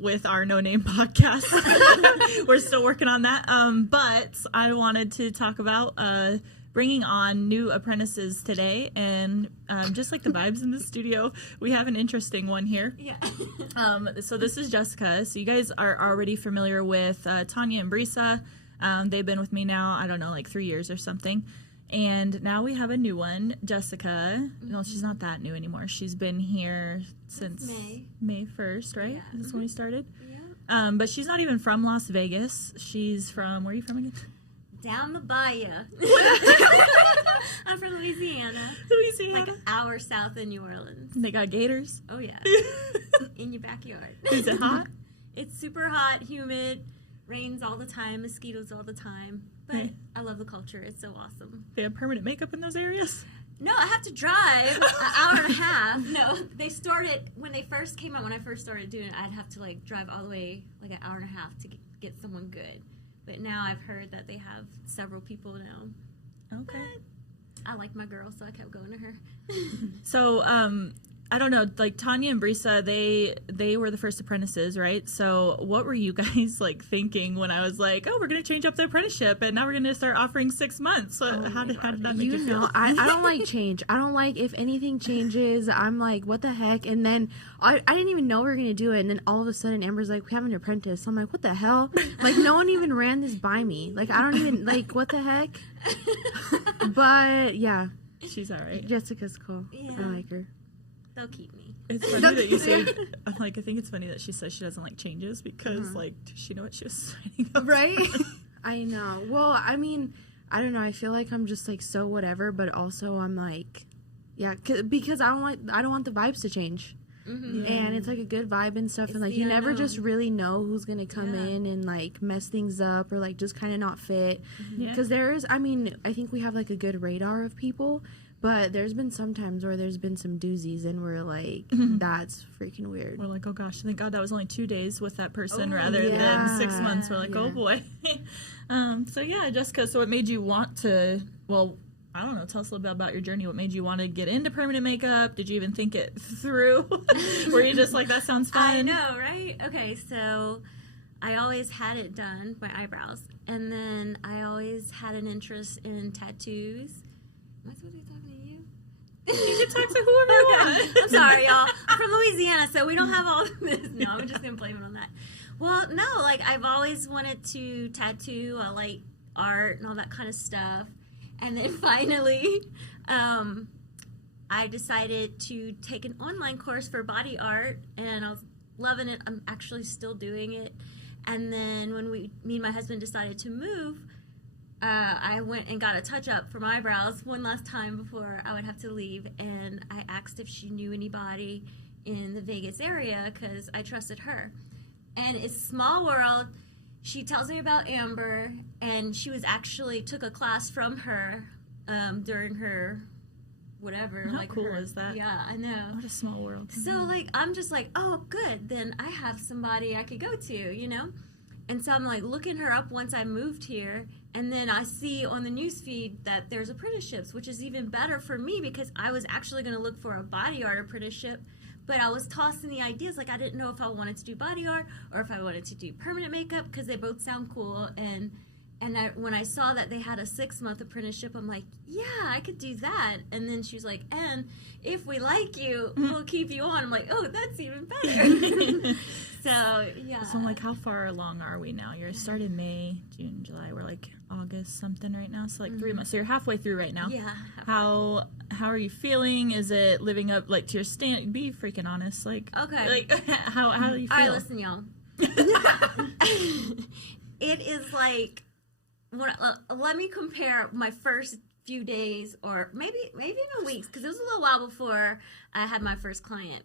with our No Name podcast. We're still working on that. But I wanted to talk about bringing on new apprentices today, and just like the vibes in the studio, we have an interesting one here. Yeah. So this is Jessica. So you guys are already familiar with Tanya and Brisa. They've been with me now, I don't know, like 3 years or something. And now we have a new one, Jessica. Mm-hmm. No, she's not that new anymore. She's been here since May 1st, right? Yeah. That's when we started. Yeah. But she's not even from Las Vegas. She's from, where are you from again? Down the bayou. I'm from Louisiana. Louisiana. Like an hour south of New Orleans. They got gators. Oh, yeah. In your backyard. Is it hot? It's super hot, humid, rains all the time, mosquitoes all the time. But I love the culture. It's so awesome. They have permanent makeup in those areas? No, I have to drive an hour and a half. No, they started, when they first came out, when I first started doing it, I'd have to like drive all the way like an hour and a half to get someone good. But now I've heard that they have several people now. Okay. But I like my girl, so I kept going to her. So, I don't know, like Tanya and Brisa, they were the first apprentices, right? So what were you guys like thinking when I was like, oh, we're going to change up the apprenticeship and now we're going to start offering 6 months? So how did that make you feel? I don't like change. I don't like if anything changes, I'm like, what the heck? And then I didn't even know we were going to do it. And then all of a sudden Amber's like, we have an apprentice. I'm like, what the hell? Like, no one even ran this by me. Like, I don't even, like, what the heck? But yeah. She's all right. Jessica's cool. Yeah. I like her. They'll keep me. It's funny that you say, I'm like, I think it's funny that she says she doesn't like changes because, like, does she know what she was signing up right? I know. Well, I mean, I don't know. I feel like I'm just, like, so whatever, but also I'm like, yeah, because I don't want the vibes to change. Mm-hmm. And it's, like, a good vibe and stuff. It's and, like, you never just really know who's going to come in and, like, mess things up or, like, just kind of not fit. Because I think we have, like, a good radar of people. But there's been some times where there's been some doozies, and we're like, that's freaking weird. We're like, oh gosh, thank God that was only 2 days with that person rather than 6 months. We're like, oh boy. So yeah, Jessica, so what made you want to, well, I don't know, tell us a little bit about your journey. What made you want to get into permanent makeup? Did you even think it through? Were you just like, that sounds fun? I know, right? Okay, so I always had it done, my eyebrows. And then I always had an interest in tattoos. Am I supposed to be talking to you? You can talk to whoever you want. I'm sorry, y'all. I'm from Louisiana, so we don't have all this. No, I'm just going to blame it on that. Well, no, like, I've always wanted to tattoo. I like art and all that kind of stuff. And then finally, I decided to take an online course for body art, and I was loving it. I'm actually still doing it. And then when me and my husband decided to move, I went and got a touch-up for my eyebrows one last time before I would have to leave, and I asked if she knew anybody in the Vegas area because I trusted her. And it's small world. She tells me about Amber, and she was actually took a class from her during her whatever. How like cool her, is that? Yeah, I know. What a small world. So, like, I'm just like, oh, good. Then I have somebody I could go to, you know? And so I'm, like, looking her up once I moved here. And then I see on the newsfeed that there's apprenticeships, which is even better for me because I was actually going to look for a body art apprenticeship. But I was tossing the ideas. Like, I didn't know if I wanted to do body art or if I wanted to do permanent makeup because they both sound cool. And when I saw that they had a 6-month apprenticeship, I'm like, yeah, I could do that. And then she was like, and if we like you, we'll keep you on. I'm like, oh, that's even better. So, yeah. So I'm like, how far along are we now? You're started May, June, July. We're like August something right now. So like 3 months. So you're halfway through right now. Yeah. How are you feeling? Is it living up like to your stand? Be freaking honest. Like, okay. Like how do you feel? All right, listen, y'all. It is like, let me compare my first few days or maybe even weeks because it was a little while before I had my first client.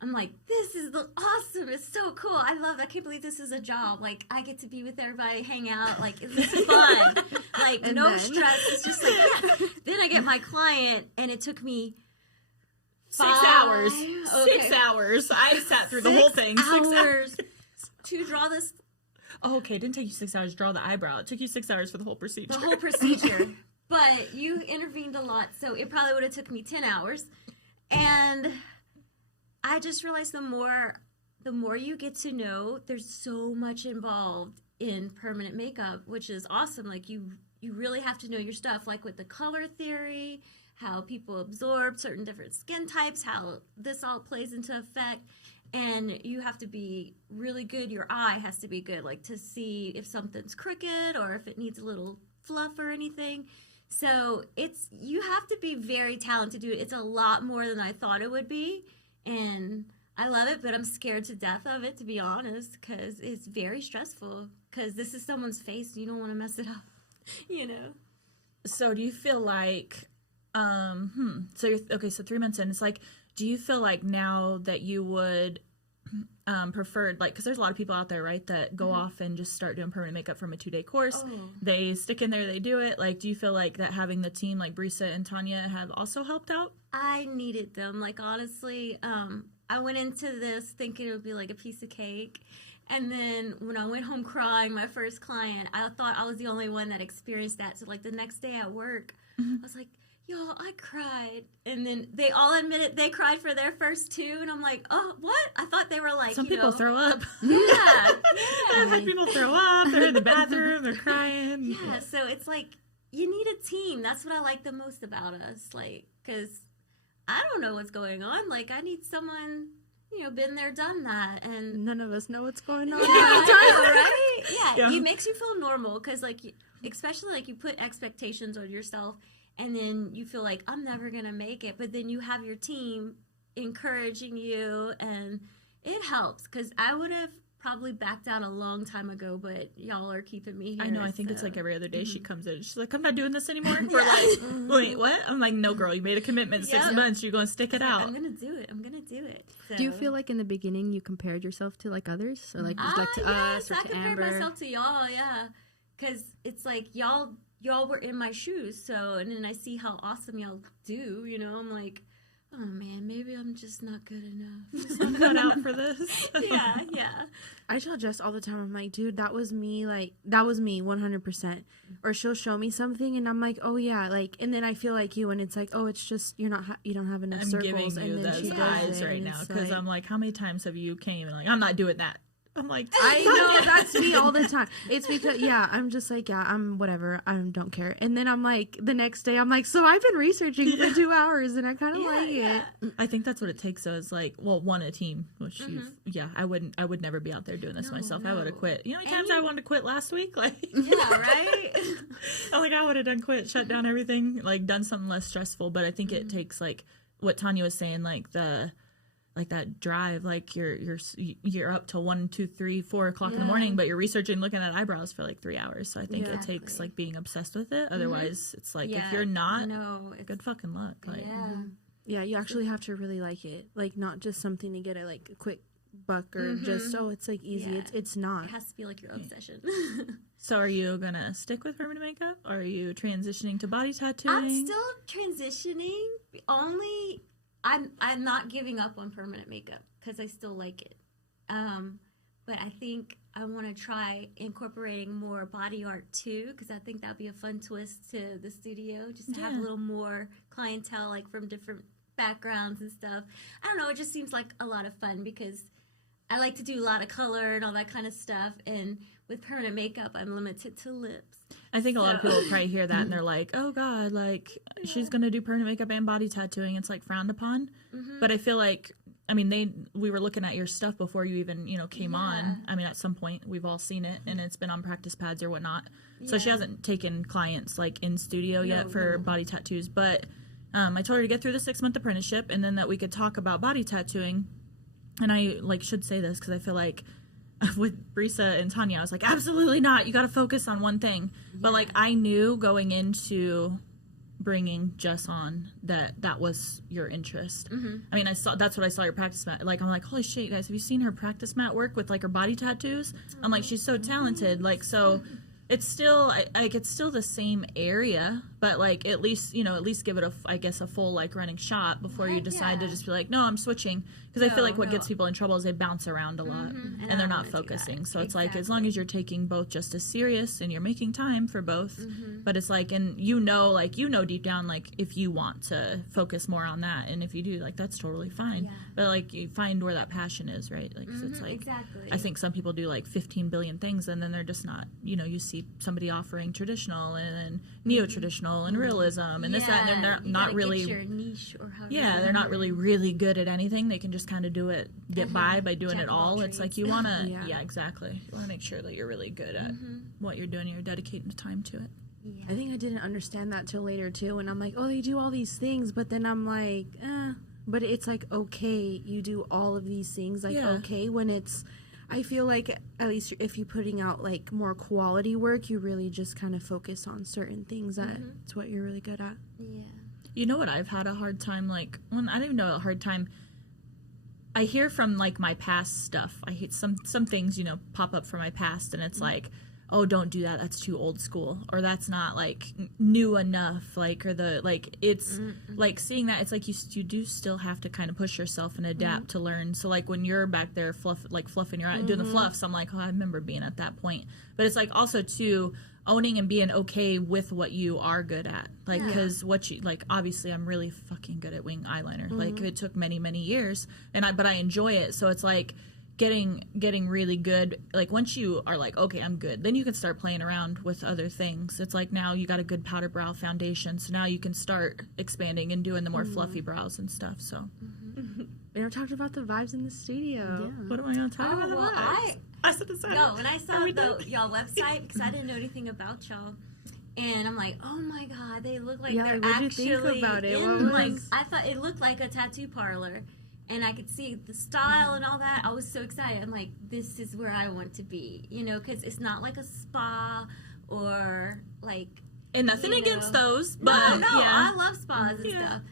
I'm like, this is awesome. It's so cool. I love it. I can't believe this is a job. Like, I get to be with everybody, hang out. Like, this is fun. Like, no stress. It's just like, yeah. Then I get my client, and it took me 6 hours. Okay. 6 hours. I sat through the whole thing. 6 hours to draw this. Oh, okay. It didn't take you 6 hours to draw the eyebrow. It took you 6 hours for the whole procedure. The whole procedure. But you intervened a lot, so it probably would have took me 10 hours. And I just realized the more the more you get to know, there's so much involved in permanent makeup, which is awesome. Like you really have to know your stuff, like with the color theory, how people absorb certain different skin types, how this all plays into effect. And you have to be really good. Your eye has to be good, like to see if something's crooked or if it needs a little fluff or anything. So you have to be very talented to do it. It's a lot more than I thought it would be. And I love it, but I'm scared to death of it, to be honest, because it's very stressful. Because this is someone's face, and you don't want to mess it up, you know? So do you feel like, so 3 months in, it's like, do you feel like now that you would prefer, like, because there's a lot of people out there, right, that go off and just start doing permanent makeup from a 2-day course. They stick in there, they do it. Like, do you feel like that having the team like Brisa and Tanya have also helped out? I needed them. Like, honestly, I went into this thinking it would be like a piece of cake. And then when I went home crying, my first client, I thought I was the only one that experienced that. So, like, the next day at work, I was like, y'all, I cried. And then they all admitted they cried for their first 2. And I'm like, oh, what? I thought they were like, some people throw up. Yeah. I've had people throw up. They're in the bathroom. They're crying. Yeah, so it's like, you need a team. That's what I like the most about us. Like, because I don't know what's going on. Like, I need someone, been there, done that. And none of us know what's going on. Yeah, I know, right? Yeah, it makes you feel normal. Because, like, especially, like, you put expectations on yourself. And then you feel like, I'm never going to make it. But then you have your team encouraging you. And it helps. Because I would have probably backed out a long time ago. But y'all are keeping me here. I know. I think it's like every other day she comes in. She's like, I'm not doing this anymore. We're like, wait, what? I'm like, no, girl. You made a commitment 6 months. You're going to stick it out. I'm going to do it. I'm going to do it. So. Do you feel like in the beginning you compared yourself to like others? So like, to us or I to compared Amber? myself to y'all, yeah. Because it's like y'all were in my shoes, so, and then I see how awesome y'all do, I'm like, oh man, maybe I'm just not good enough. I'm cut out for this. Yeah. I tell Jess all the time, I'm like, dude, that was me 100%. Or she'll show me something and I'm like, oh yeah, like, and then I feel like you, and it's like, oh, it's just, you don't have enough I'm circles. giving you and then those she does eyes it, right and now, it's because like, I'm like, how many times have you came and like, I'm not doing that. I'm like, I know, that's me all the time. It's because, I'm just like, I'm whatever. I don't care. And then I'm like, the next day, I'm like, so I've been researching for 2 hours and I kind of like it. I think that's what it takes. So it's like, well, a team, which I would never be out there doing this myself. I would have quit. You know how many times I wanted to quit last week? Like, yeah, right? I'm like, I would have done quit, shut down everything, like done something less stressful. But I think it takes like what Tanya was saying, like that drive, like you're up till 1, 2, 3, 4 o'clock in the morning, but you're researching, looking at eyebrows for like 3 hours. So I think it takes like being obsessed with it. Otherwise, it's like if you're not, good fucking luck. Like, yeah, you actually have to really like it, like not just something to get a quick buck or just it's like easy. Yeah. It's not. It has to be like your obsession. So are you gonna stick with permanent makeup? Or are you transitioning to body tattooing? I'm still transitioning. Only I'm not giving up on permanent makeup because I still like it. But I think I want to try incorporating more body art too, because I think that'd be a fun twist to the studio, just to have a little more clientele, like from different backgrounds and stuff. I don't know, it just seems like a lot of fun because I like to do a lot of color and all that kind of stuff, and with permanent makeup I'm limited to lips. I think a lot of people probably hear that and they're like, oh God, like she's going to do permanent makeup and body tattooing. It's like frowned upon. But I feel like, I mean, we were looking at your stuff before you even, came on. I mean, at some point we've all seen it and it's been on practice pads or whatnot. So she hasn't taken clients like in studio yet for body tattoos. But I told her to get through the 6-month apprenticeship and then that we could talk about body tattooing. And I should say this because I feel like with Brisa and Tanya, I was like, absolutely not. You got to focus on one thing. But I knew going into bringing Jess on that was your interest. I mean, that's what I saw your practice mat. Like, I'm like, holy shit, you guys, have you seen her practice mat work with her body tattoos? I'm like, she's so talented. So it's still it's still the same area, but like at least give it a full like running shot before you decide to just be like, no, I'm switching, because I feel like what gets people in trouble is they bounce around a lot and they're not focusing. So it's like, as long as you're taking both just as serious and you're making time for both, but it's like, and deep down, like if you want to focus more on that, and if you do, like that's totally fine. But like you find where that passion is, right? Like it's like, I think some people do like 15 billion things and then they're just not, you see somebody offering traditional and neo-traditional and realism and this, that, and they're not really, your niche or they're not really good at anything. They can just kind of get by doing it all. It's like you want to, exactly. You want to make sure that you're really good at what you're doing. You're dedicating the time to it. Yeah. I think I didn't understand that till later too, and I'm like, oh, they do all these things, but then I'm like, but it's like, okay, you do all of these things, like, okay, when it's, I feel like at least if you're putting out like more quality work, you really just kind of focus on certain things. That's what you're really good at. Yeah. You know what I've had a hard time, like, I don't even know a hard time. I hear from like my past stuff. I hate some things, pop up from my past, and it's like, oh, don't do that, that's too old school, or that's not like new enough, like, or the like, it's like seeing that, it's like you do still have to kind of push yourself and adapt to learn. So like when you're back there fluffing your doing the fluffs, I'm like, oh, I remember being at that point. But it's like also too owning and being okay with what you are good at, like, because what you like, obviously I'm really fucking good at wing eyeliner. Like it took many years, but I enjoy it. So it's like getting really good. Like once you are like, okay, I'm good, then you can start playing around with other things. It's like now you got a good powder brow foundation, so now you can start expanding and doing the more fluffy brows and stuff. So we never talked about the vibes in the studio. What am I gonna talk about? Well, I said this. When I saw y'all website, because I didn't know anything about y'all, and I'm like, oh my god, they look like they're actually you think about it? I thought it looked like a tattoo parlor. And I could see the style and all that. I was so excited. I'm like, this is where I want to be, because it's not like a spa or like. And nothing against those, but I love spas and stuff.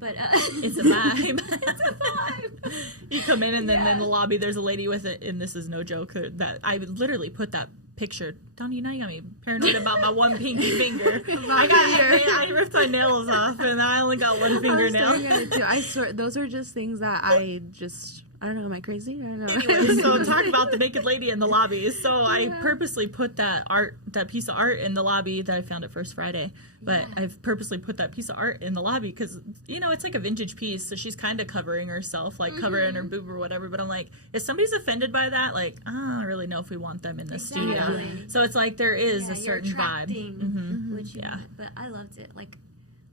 But it's a vibe. It's a vibe. You come in and then in the lobby there's a lady with it, and this is no joke. That I would literally put that picture. Donnie, now you got me paranoid about my one pinky finger. I ripped my nails off, and I only got one fingernail. I swear, those are just things that I don't know. Am I crazy? I don't know. Anyway, so talk about the naked lady in the lobby. So I purposely put that piece of art in the lobby that I found at First Friday. But I've purposely put that piece of art in the lobby because, it's like a vintage piece. So she's kind of covering herself, like covering her boob or whatever. But I'm like, if somebody's offended by that, like, I don't really know if we want them in the studio. So it's like there is a certain vibe. Which but I loved it. Like,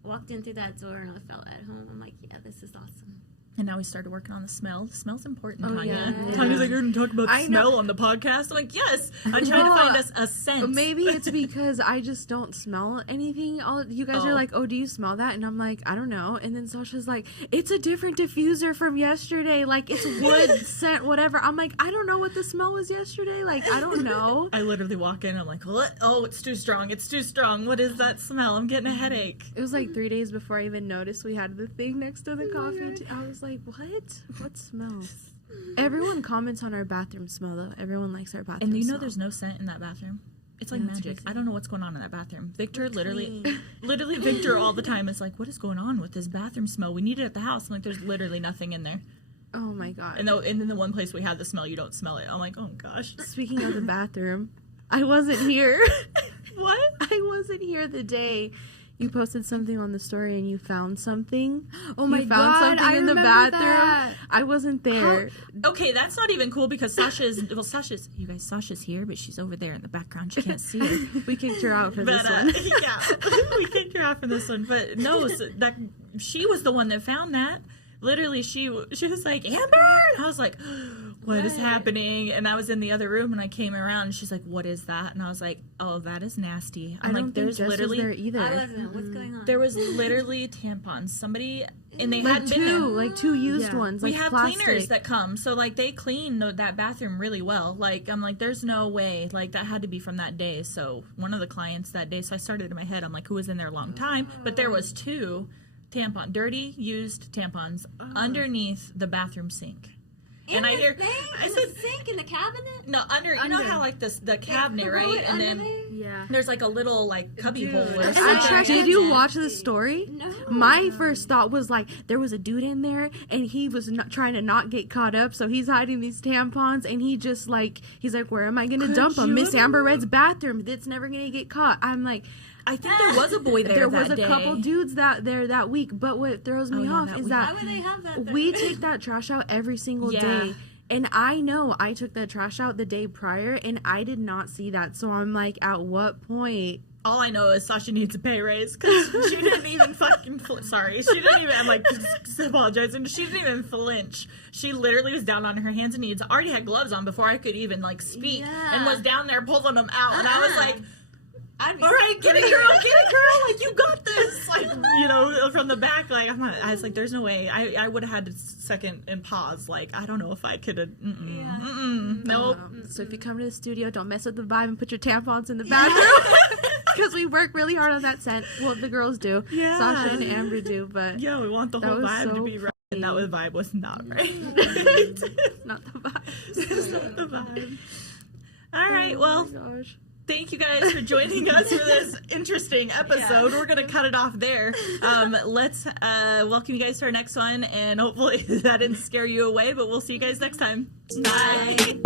walked in through that door and I felt at home. I'm like, yeah, this is awesome. And now we started working on the smell. The smell's important, Tanya. Yeah. Tanya's like, you're going to talk about the smell on the podcast? I'm like, yes. I'm trying to find us a scent. Maybe it's because I just don't smell anything. You guys are like, oh, do you smell that? And I'm like, I don't know. And then Sasha's like, it's a different diffuser from yesterday. Like, it's wood scent, whatever. I'm like, I don't know what the smell was yesterday. Like, I don't know. I literally walk in. I'm like, what? Oh, it's too strong. It's too strong. What is that smell? I'm getting a headache. It was like 3 days before I even noticed we had the thing next to the coffee. I was like, what smells? Everyone comments on our bathroom smell though. Everyone likes our bathroom and smell. There's no scent in that bathroom. It's like magic. Crazy. I don't know what's going on in that bathroom. Victor literally Victor all the time is like, what is going on with this bathroom smell? We need it at the house. I'm like, there's literally nothing in there. Oh my god. And then the one place we had the smell, you don't smell it. I'm like, oh gosh. Speaking of the bathroom, I wasn't here. What? I wasn't here the day you posted something on the story and you found something. Oh my god, something in the bathroom. That. I wasn't there. Okay, that's not even cool because Sasha's here, but she's over there in the background. You can't see her. We kicked her out for this one. Yeah, we kicked her out for this one. But no, she was the one that found that. Literally, she was like, Amber! And I was like, what is happening? And I was in the other room, and I came around, and she's like, what is that? And I was like, oh, that is nasty. I'm like, there's literally... there either. I wasn't. What's going on? There was literally tampons. Somebody... And they like hadn't been there. Like two used ones. We like have plastic. cleaners that come, so like they clean that bathroom really well. Like I'm like, there's no way. Like that had to be from that day. So one of the clients that day. So I started in my head. I'm like, who was in there a long time? But there was dirty used tampons underneath the bathroom sink. and I hear, I said, sink in the cabinet? no, under, you know how like the cabinet, right? And then Yeah. there's like a little like cubby hole or I something. checked. Did you watch the story? No. My first thought was like there was a dude in there and he was not trying to not get caught up, so he's hiding these tampons and he's like, where am I gonna dump them? Miss Amber Red's bathroom. That's never gonna get caught. I'm like, I think there was a boy there. there was that a day. couple dudes that week. But what throws me off is Why that would they have that there? we take that trash out every single day. And I know I took that trash out the day prior, and I did not see that. So I'm like, at what point? All I know is Sasha needs a pay raise because she didn't even fucking sorry. She didn't even, I'm like, apologizing. She didn't even flinch. She literally was down on her hands and knees. Already had gloves on before I could even, like, speak. Yeah. And was down there pulling them out. And I was like, I'd be all right, get it, girl. Like, you got this. Like, you know, from the back. Like, I was like, there's no way. I would have had to second and pause. Like, I don't know if I could have. Nope. So if you come to the studio, don't mess with the vibe and put your tampons in the bathroom. Because we work really hard on that scent. Well, the girls do. Yeah. Sasha and Amber do, but Yeah, we want the that whole was vibe to so be right. And that vibe was not right. not the vibe. It's not the vibe. All right, well. Oh my gosh. Thank you guys for joining us for this interesting episode. We're going to cut it off there. Let's welcome you guys to our next one, and hopefully that didn't scare you away, but we'll see you guys next time. Bye.